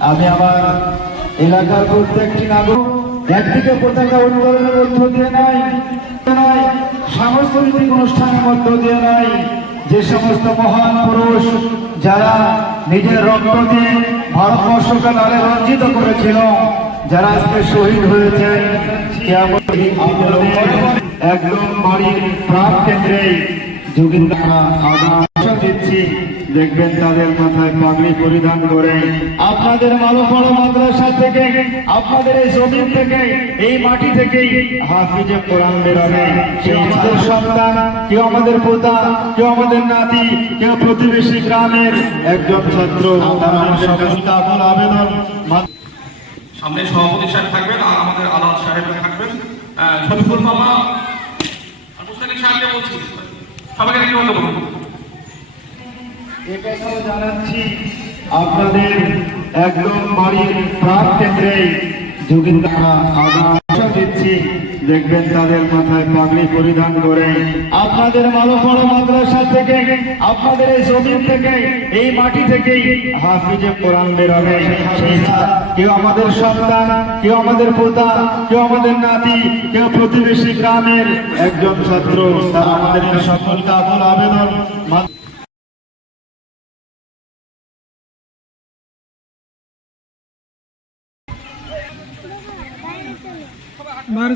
আমি আমার এলাকার প্রত্যেকটি নাগরিক একদিকে পতাকা উত্তোলনের মধ্য দিয়ে নয় সাংস্কৃতিক অনুষ্ঠানের মধ্য দিয়ে নাই। যে সমস্ত মহান পুরুষ যারা নিজের রক্ত দিয়ে ভারতবর্ষকে নারে রঞ্জিত করেছিল, যারা আজকে শহীদ হয়েছেন একদম বাড়ির প্রাণ কেন্দ্রে যোগিন্দা আদর্শ দিচ্ছি দেখবেন তাদের মাথায় পাগড়ি পরিধান করে। আপনাদের মালুপাড়া মাদ্রাসা থেকে, আপনাদের এই জমিন থেকে, এই মাটি থেকেই হাফিজে কোরআন বেরোবে কেউ আমাদের সন্তান কেউ আমাদের পোতা কেউ আমাদের নাতি কেউ প্রতিবেশী গ্রামের একজন ছাত্র। তারা আমার সকল আবেদন সামনে সভাপতি সাহেব থাকবেন আর আমাদের আলাদ সাহেব থাকবেন। শফিকুল মামা মুস্তাকিম সাহেবকে বলছি। সবাইকে একটু বলতে এটাও জানাচ্ছি আপনাদের একদম বাড়ির প্রাণ কেন্দ্রে আদর্শ দিচ্ছি দেখবেন তাদের মাথায় পাগড়ি পরিধান করে। আপনাদের কেউ আমাদের সন্তান, কেউ আমাদের পোতা, কেউ আমাদের নাতি, কেউ প্রতিবেশী গ্রামের একজন ছাত্র, তারা আমাদের সকলকে আকুল আবেদন। মা- বাইরে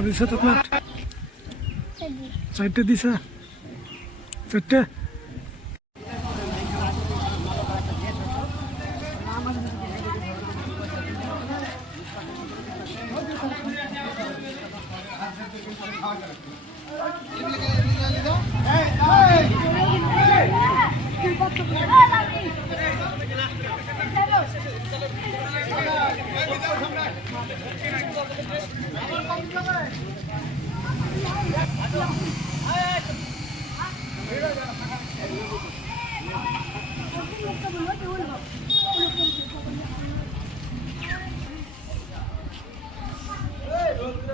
কটা দিছে তো প্লেট চারটে দিছে? চারটে?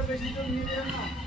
বেশি তো নিয়ে না